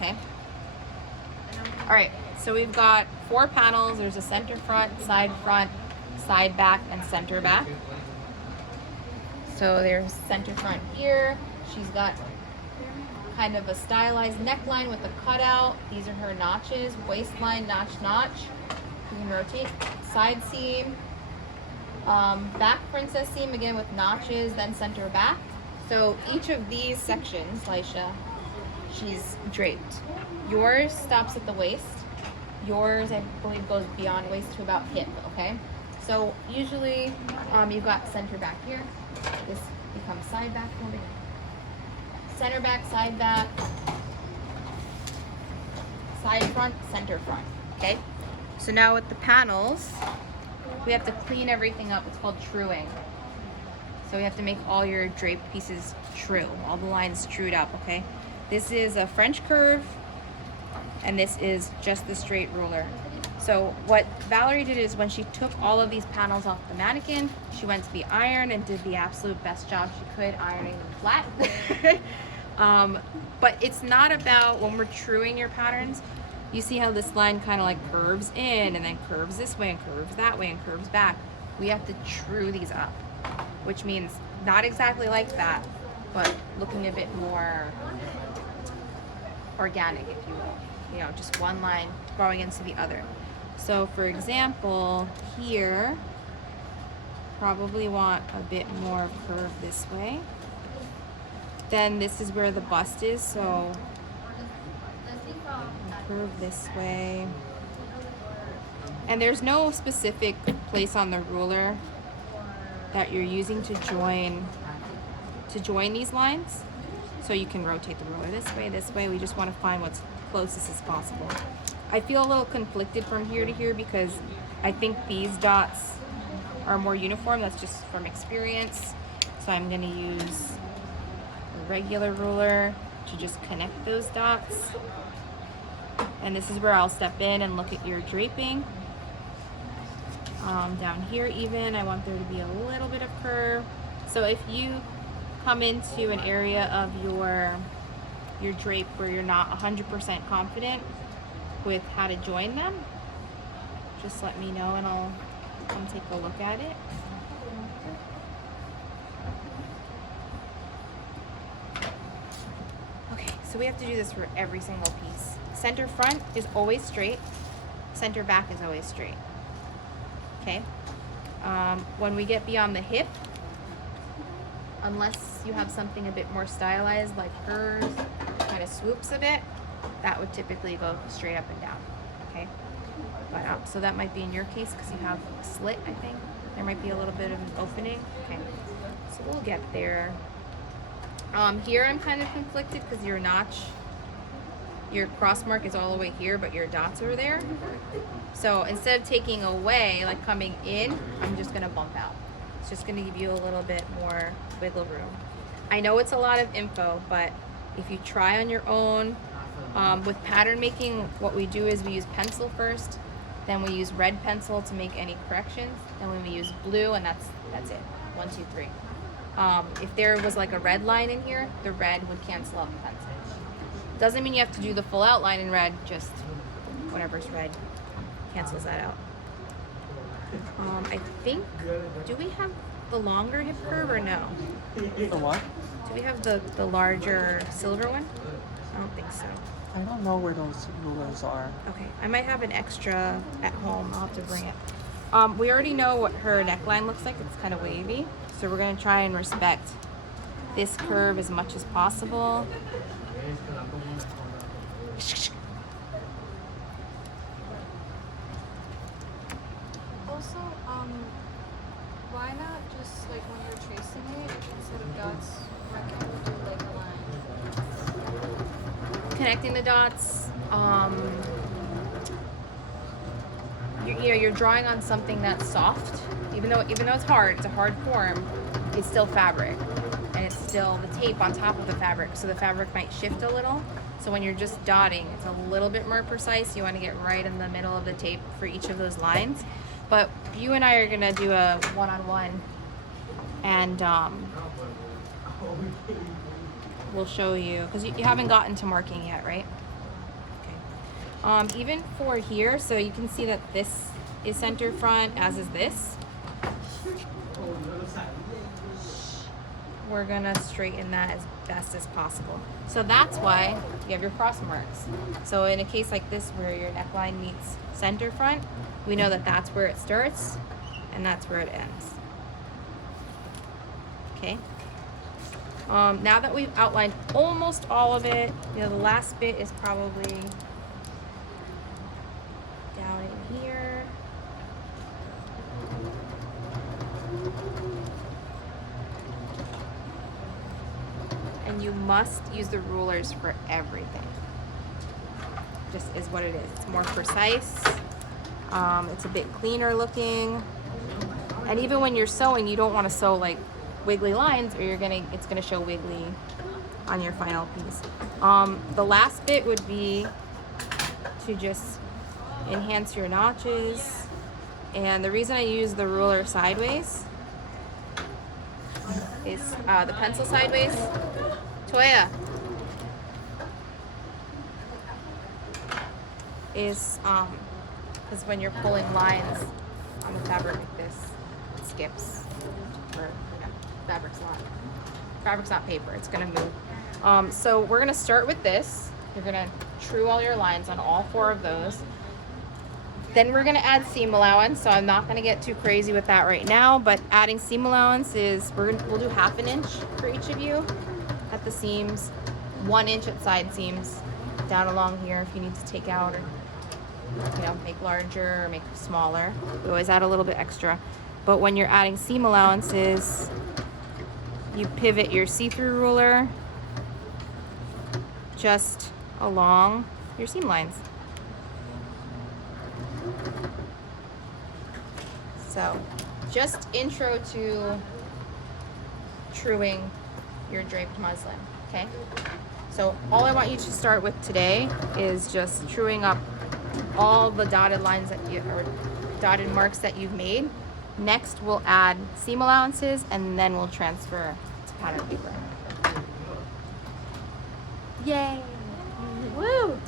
okay? All right, so we've got 4 panels. There's a center front, side back, and center back. So there's center front here. She's got kind of a stylized neckline with a cutout. These are her notches, waistline, notch. You can rotate. Side seam, back princess seam, again with notches, then center back. So each of these sections, Laisha, she's draped. Yours stops at the waist. Yours, I believe, goes beyond waist to about hip, okay? So usually you've got center back here. This becomes side back for me. Center back, side front, center front, okay? So now with the panels, we have to clean everything up. It's called truing. So we have to make all your draped pieces true, all the lines trued up, okay? This is a French curve, and this is just the straight ruler. So what Valerie did is when she took all of these panels off the mannequin, she went to the iron and did the absolute best job she could ironing them flat. But it's not about, when we're truing your patterns, you see how this line kind of like curves in and then curves this way and curves that way and curves back. We have to true these up, which means not exactly like that, but looking a bit more organic, if you will. You know, just one line growing into the other. So for example, here, probably want a bit more curve this way. Then this is where the bust is, so curve this way. And there's no specific place on the ruler that you're using to join these lines. So you can rotate the ruler this way. We just want to find what's closest as possible. I feel a little conflicted from here to here because I think these dots are more uniform. That's just from experience. So I'm going to use a regular ruler to just connect those dots. And this is where I'll step in and look at your draping. Down here even, I want there to be a little bit of curve. So if you come into an area of your drape where you're not 100% confident with how to join them, just let me know and I'll come take a look at it. Okay, so we have to do this for every single piece. Center front is always straight, center back is always straight. Okay, when we get beyond the hip, unless you have something a bit more stylized like hers, kind of swoops a bit, that would typically go straight up and down, okay? But so that might be in your case because you have a slit, I think. There might be a little bit of an opening, okay? So we'll get there. Here I'm kind of conflicted because your notch, your cross mark is all the way here, but your dots are there. So instead of taking away, like coming in, I'm just gonna bump out. It's just gonna give you a little bit more wiggle room. I know it's a lot of info, but if you try on your own, with pattern making, what we do is we use pencil first, then we use red pencil to make any corrections, then we use blue, and that's it. 1, 2, 3. If there was like a red line in here, the red would cancel out the pencil. Doesn't mean you have to do the full outline in red, just whatever's red cancels that out. I think, do we have the longer hip curve or no? The what? Do we have the larger silver one? I don't think so. I don't know where those rulers are. Okay, I might have an extra at home. I'll have to bring it. We already know what her neckline looks like. It's kind of wavy. So we're going to try and respect this curve as much as possible. Also, why not just like when you're tracing it, instead of dots, why can't you do like a line? Connecting the dots. You're drawing on something that's soft. Even though it's hard, it's a hard form. It's still fabric, and it's still the tape on top of the fabric. So the fabric might shift a little. So when you're just dotting, it's a little bit more precise. You want to get right in the middle of the tape for each of those lines. But you and I are gonna do a one-on-one, and we'll show you, because you haven't gotten to marking yet, right? Even for here, so you can see that this is center front, as is this. We're gonna straighten that as best as possible. So that's why you have your cross marks. So in a case like this where your neckline meets center front, we know that that's where it starts and that's where it ends. Okay. Now that we've outlined almost all of it, you know, the last bit is probably down in here. And you must use the rulers for everything. Just is what it is. It's more precise. It's a bit cleaner looking. And even when you're sewing, you don't want to sew like wiggly lines, or it's gonna show wiggly on your final piece. The last bit would be to just enhance your notches. And the reason I use the ruler sideways is the pencil sideways. Toya is because when you're pulling lines on the fabric like this, it skips. Or fabric's not paper. It's gonna move. So we're gonna start with this. You're gonna true all your lines on all 4 of those. Then we're gonna add seam allowance. So I'm not gonna get too crazy with that right now, but adding seam allowance is we'll do 1/2 inch for each of you at the seams, 1 inch at side seams, down along here if you need to take out or make larger or make smaller. We always add a little bit extra. But when you're adding seam allowances, you pivot your see-through ruler just along your seam lines. So, just intro to truing your draped muslin, okay? So all I want you to start with today is just truing up all the dotted lines or dotted marks that you've made. Next, we'll add seam allowances, and then we'll transfer to pattern paper. Yay! Woo!